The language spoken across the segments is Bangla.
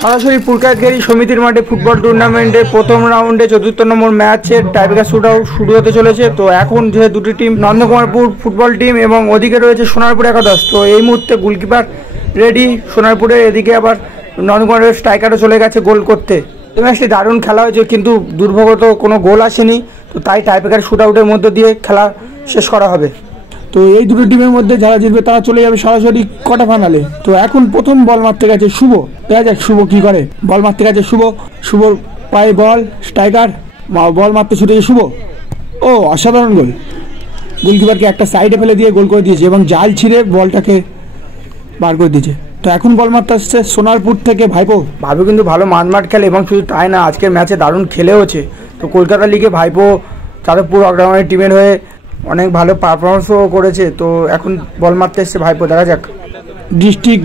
সরাসরি পুরকায়তগাড়ি সমিতির মাঠে ফুটবল টুর্নামেন্টের প্রথম রাউন্ডে ৪র্থ নম্বর ম্যাচের টাইব্রেকার শুট আউট শুরু হতে চলেছে। তো এখন যে দুটি টিম নন্দকুমারপুর ফুটবল টিম এবং ওদিকে রয়েছে সোনারপুর একাদশ। তো এই মুহূর্তে গোলকিপার রেডি সোনারপুরের, এদিকে আবার নন্দকুমারের স্ট্রাইকারও চলে গেছে গোল করতে। এই ম্যাচটি দারুণ খেলা হয়েছে, কিন্তু দুর্ভাগ্যত কোনো গোল আসেনি। তো তাই টাইব্রেকার শুট আউটের মধ্যে দিয়ে খেলা শেষ করা হবে। তো এই দুটো টিমের মধ্যে যারা জিতবে তারা চলে যাবে সরাসরি কোয়ার্টার ফাইনালে। তো এখন প্রথম বল মারতে গেছে শুভ, দেখা যাক শুভ কি করে। বল মারতে গেছে শুভর পায়ে বল, স্ট্রাইকার বল মারতে ছুটেছে শুভ। ও অসাধারণ গোল, গোলকিপারকে একটা সাইডে ফেলে দিয়ে গোল করে দিয়েছে এবং জাল ছিঁড়ে বলটাকে বার করে দিয়েছে। তো এখন বল মারতে আসছে সোনারপুর থেকে ভাইপো কিন্তু ভালো মাঠ খেলে এবং শুধু তাই না, আজকের ম্যাচে দারুণ খেলেওছে। তো কলকাতা লিগে ভাইপো যাদবপুর অগ্রগামী টিমের হয়ে অনেক ভালো পারফরমেন্সও করেছে। তো এখন বল মারতে এসছে ভাইপো, দেখা যাক।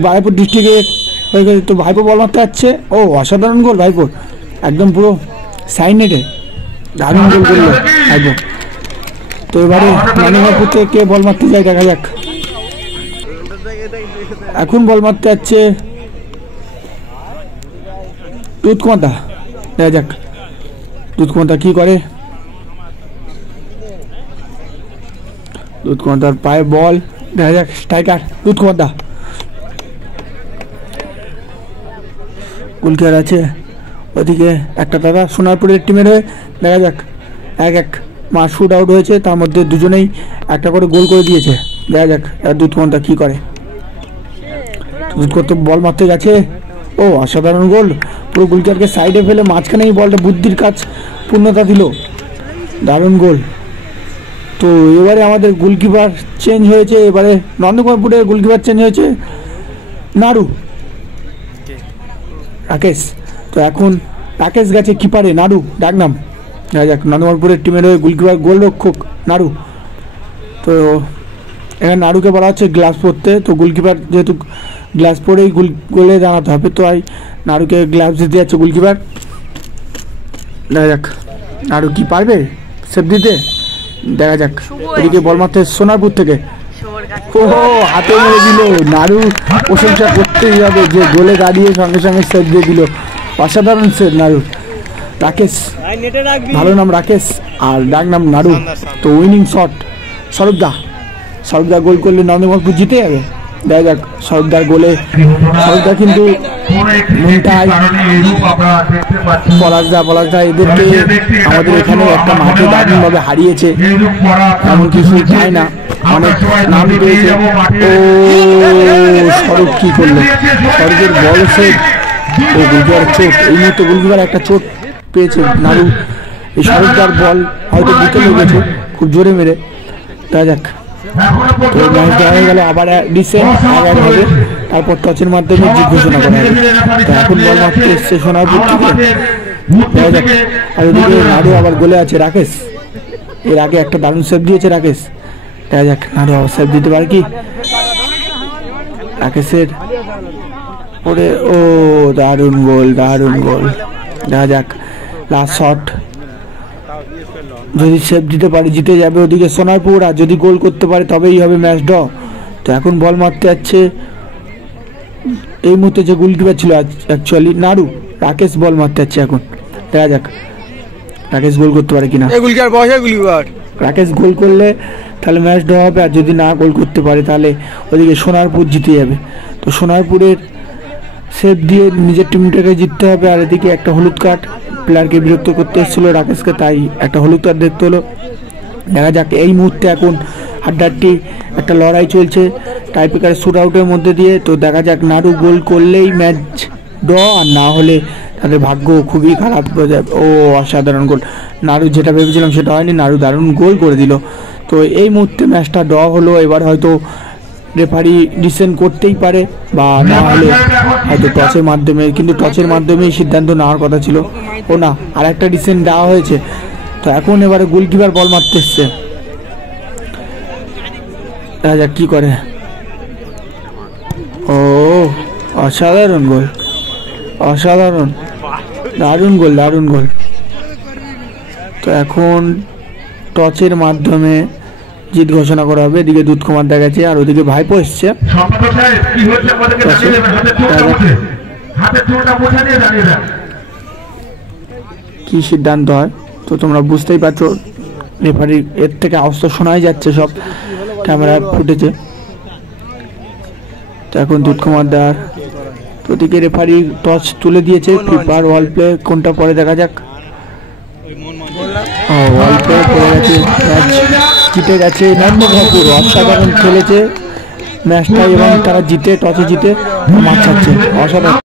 ভাইপো ডিস্ট্রিক্টে হয়ে গেছে। তো ভাইপো বল মারতে যাচ্ছে। ও অসাধারণ গোল ভাইপোর, একদম পুরো সাইড নেটে দারুণ গোল করলো ভাইপো। তো এবারে নন্দকুমারপুর থেকে কে বল মারতে যায় দেখা যাক। এখন বল মারতে যাচ্ছে দুধকুমাতা, দেখা যাক দুধকুমাতা কি করে। দুধকুমাতার পায়ে বল, দেখা যাক স্ট্রাইকার দুধকুমাতা, গোলকিপার আছে ওদিকে একটা দাদা সোনারপুরের টিমের হয়ে, দেখা যাক এক মার শুট আউট হয়েছে, তার মধ্যে দুজনেই একটা করে গোল করে দিয়েছে। দেখা যাক দুধকুমাতা কি করে। দুধকুমাতা বল মারতে গেছে। ও অসাধারণ গোল, পুরো গোলকিপারকে সাইডে ফেলে মাঝখানেই বলটা বুদ্ধির কাজ পূর্ণতা দিল, দারুণ গোল। তো এবারে আমাদের গোলকিপার চেঞ্জ হয়েছে, এবারে নন্দকুমারপুরের গোলকিপার চেঞ্জ হয়েছে নাড়ু রাকেশ। তো এখন রাকেশ গেছে কিপারে, নাড়ু ডাকনাম। দেখা যাক নন্দকুমারপুরের টিমের হয়ে গোলকিপার গোলরক্ষক নাড়ু। তো এখানে নাড়ুকে বলা হচ্ছে গ্লাভস পরতে। তো গোলকিপার যেহেতু গ্লাভস পরেই গোলে জানাতে হবে, তো নাড়ুকে গ্লাভস দিতে যাচ্ছে গোলকিপার। দেখা যাক নাড়ু কি পারবে সেভ দিতে, দেখা যাক। এদিকে বল মারতে সোনারপুর থেকে, ও হাতে মেরে দিল। নাড়ু প্রশংসা করতেই হবে যে গোলে দাঁড়িয়ে সঙ্গে সঙ্গে সেভ দিয়ে দিল, অসাধারণ সেভ নাড়ু। রাকেশ, ভালো নাম রাকেশ আর ডাক নাম নাড়ু। তো উইনিং শট স্বরূপদা গোল করলে নন্দকুমারপুর জিতে যাবে। দেখা যাক স্বরূপদার গোলে, স্বরূপদা কিন্তু পলাশদা এদেরকে আমাদের এখানে একটা মাঠে দারুণভাবে হারিয়েছে, এমন কিছু চায় না, অনেক নাম পেয়েছে। ও স্বরূপ কি করলো, স্বরূপের বল সেভ। ও গোলকিপার চোট, এই মুহূর্তে গোলকিপার একটা চোট পেয়েছে নাড়ু। এই স্বরূপদার বল হয়তো বুকে লেগেছে খুব জোরে মেরে। দেখা যাক, তো ম্যাচ দেওয়া হয়ে গেল, আবার ডিসেন্ট হবে, তারপর টচের মাধ্যমে জিত ঘোষণা করা হবে। তো এখন বল মারতে এসছে সোনারপুর থেকে, দেখা যাক। আর ওদিকে নাড়ু আবার গোলে আছে রাকেশ, এর আগে একটা দারুণ সেভ দিয়েছে রাকেশ। দেখা যাক নাড়ু আবার সেভ দিতে পারে কি রাকেশের পরে। ও দারুণ গোল। দেখা যাক লাস্ট শট, যদি সেভ দিতে পারে জিতে যাবে ওদিকে সোনারপুর, আর যদি গোল করতে পারে তবেই হবে ম্যাচ ড্র। তো এখন বল মারতে যাচ্ছে এই মুহূর্তে যে গোলকিপার ছিল অ্যাকচুয়ালি নাড়ু, রাকেশ বল মারতে যাচ্ছে এখন। দেখা যাক রাকেশ গোল করতে পারে কিনা। রাকেশ গোল করলে তাহলে ম্যাচ ড্র হবে, আর যদি না গোল করতে পারে তাহলে ওদিকে সোনারপুর জিতে যাবে। তো সোনারপুরের সেভ দিয়ে নিজের টিমটাকে জিততে হবে। আর এদিকে একটা হলুদ কার্ড, প্লেয়ারকে বিরক্ত করতে এসেছিল রাকেশকে, তাই একটা হলুদ কার্ড দেখতে হলো। দেখা যাক এই মুহূর্তে এখন হাড্ডাহাড্ডি একটা লড়াই চলছে টাইব্রেকার শুট আউটের মধ্যে দিয়ে। তো দেখা যাক নাড়ু গোল করলেই ম্যাচ ড্র, আর না হলে তাদের ভাগ্য খুবই খারাপ হয়ে যাবে। ও অসাধারণ গোল, নাড়ু যেটা ভেবেছিলাম সেটা হয়নি, নাড়ু দারুণ গোল করে দিল। তো এই মুহূর্তে ম্যাচটা ড্র হলো। এবার হয়তো রেফারি ডিসেন্ট করতেই পারে, বা না হলে হয়তো টচের মাধ্যমে, কিন্তু টচের মাধ্যমেই সিদ্ধান্ত নেওয়ার কথা ছিল। ও না, আর একটা ডিসেন্ট দেওয়া হয়েছে। তো এখন এবারে গোলকিপার বল মারতে এসছে, দেখা যাক কি করে। ও অসাধারণ গোল, দারুণ গোল। তো এখন টচের মাধ্যমে জিত ঘোষণা করা হবে। এদিকে দুধ কুমার দেখা গেছে, আর ওদিকে ভাইপো এসছে। কি সিদ্ধান্ত হয় তো তোমরা বুঝতেই পারছো, রেফারি এর থেকে আওয়াজ তো শোনাই যাচ্ছে সব ক্যামেরা ফুটেছে। তো এখন দুধ কুমার দার প্রতীকে রেফারি টচ তুলে দিয়েছে। ফিফার ওয়াল প্লে কোনটা পরে দেখা যাক। ওয়াল প্লে পড়ে গেছে, ম্যাচ জিতে গেছে নন্দকুমারপুর। অসাধারণ খেলেছে ম্যাচটা এবং তারা জিতে, টসে জিতে মাঠ ছাড়ছে, অসাধারণ।